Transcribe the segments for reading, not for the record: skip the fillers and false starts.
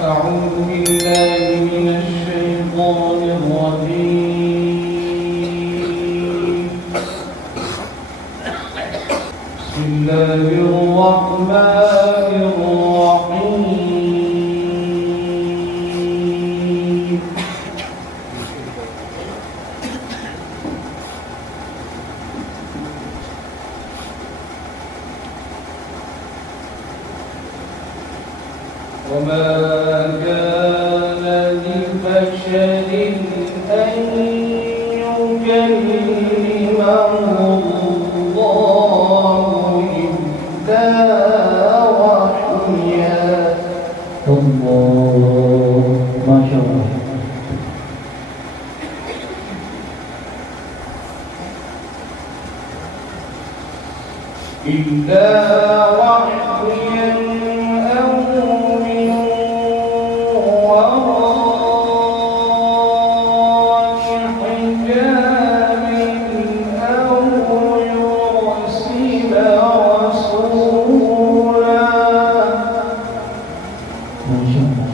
أعوذ بالله من الشيطان الرجيم. بسم الله الرحمن الرحيم. وما كان لبشر أن يكلمه الله إلا وحيا. الله ما شاء الله. إلا وحيا أو من وراء حجاب أو يرسل رسولا. ما شاء الله.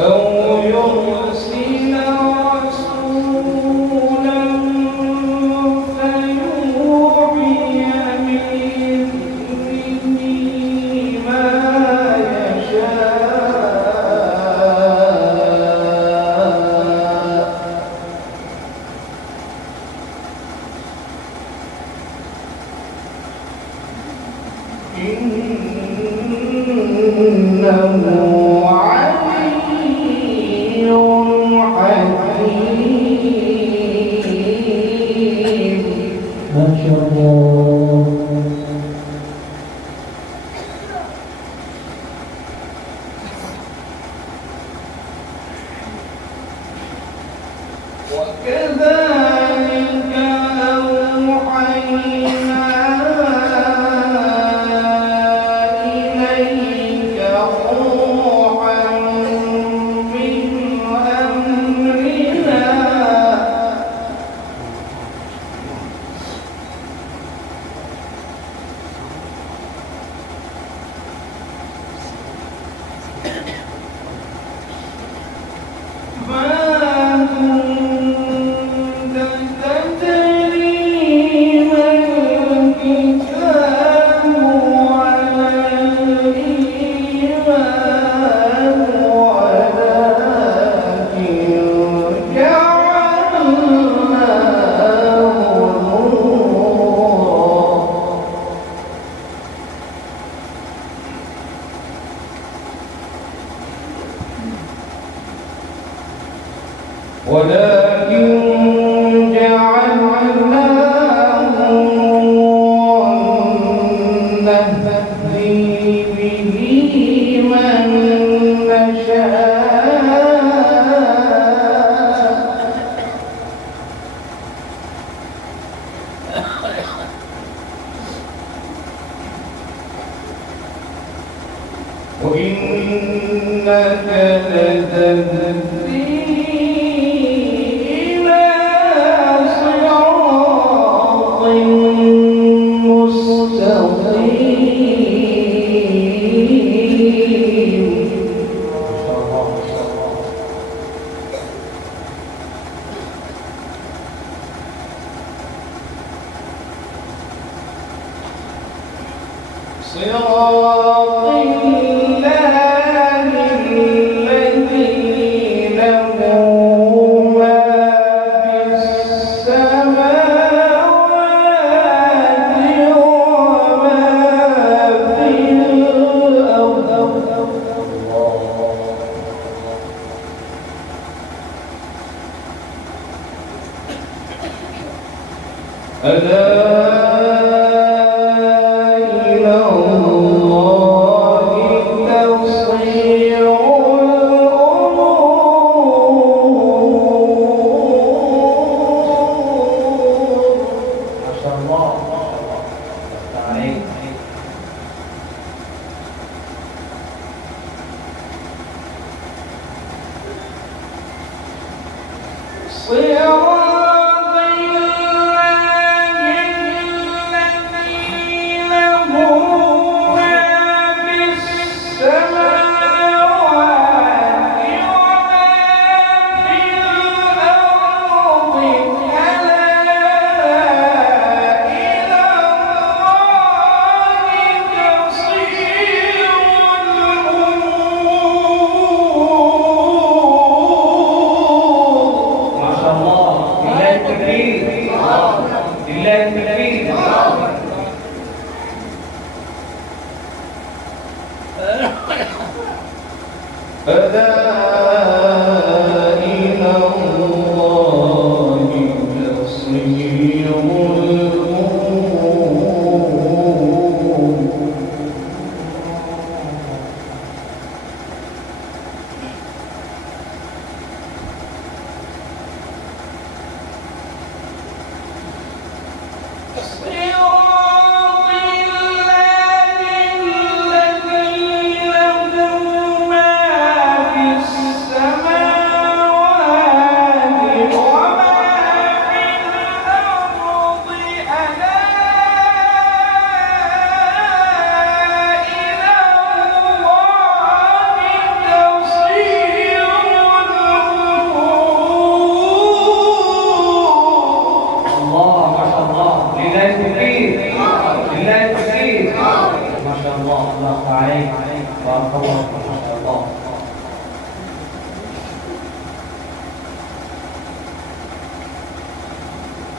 أو يرسل رسولا فيوحي بإذنه ما يشاء. إنه علي حكيم. ما شاء الله. وكذلك أوحينا إليك روحا من أمرنا ما كنت تدري ما الكتاب ولا الإيمان ولكن جعلناه نورا. ولكن جعلناه نورا نهدي به من نشاء. وإنك لتهدي إلى صراط مستقيم. صراط الله الذي له ما في السماوات وما في الأرض. ألا إلى الله تصير الأمور. ما شاء الله. عليك. صراط الله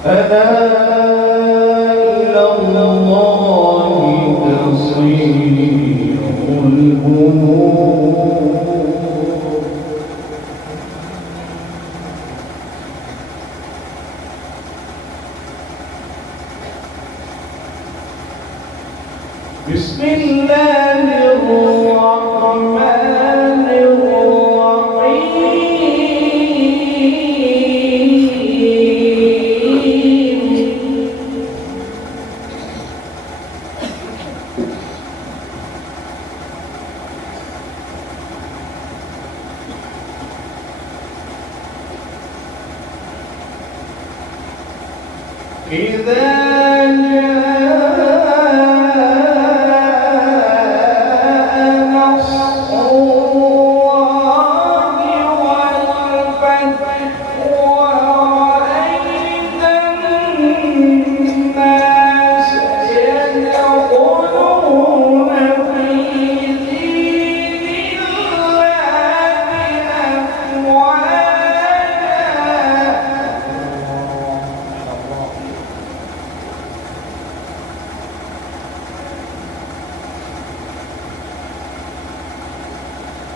ألا إلى الله تصير الأمور. بسم الله الرحمن الرحيم. إذا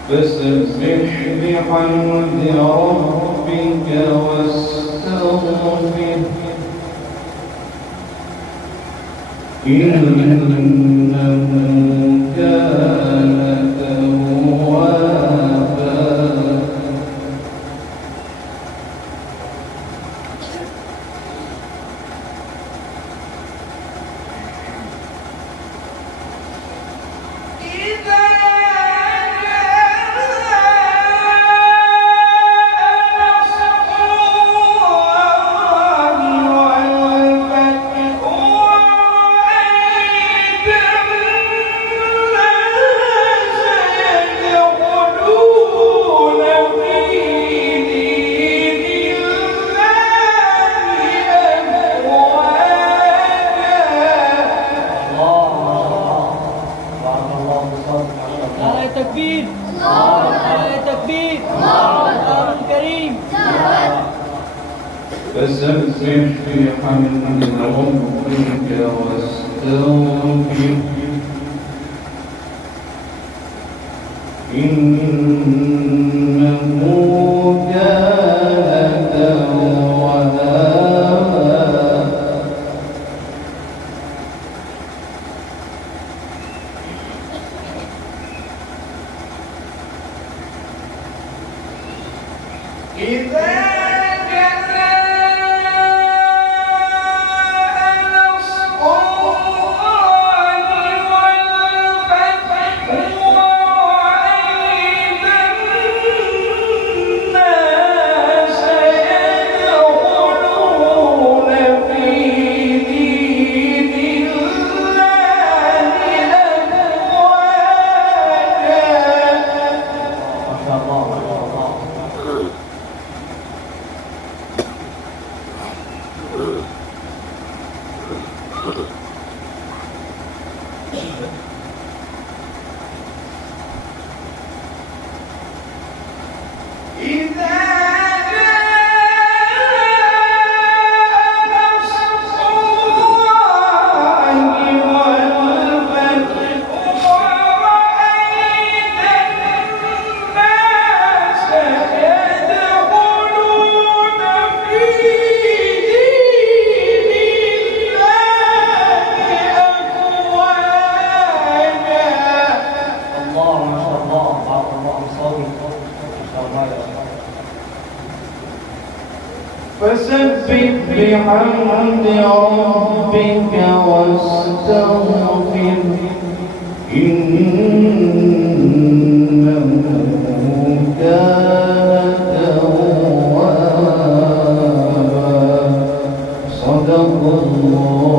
فسبح بحمد ربك واستغفره إنه كان توابا. تكبير الله تكبير الله الكريم. فسبح بحمد ربك واستغفره إنه كان توابا. إذا فسبح بحمد ربك واستغفره إنه كان توابا. صدق الله.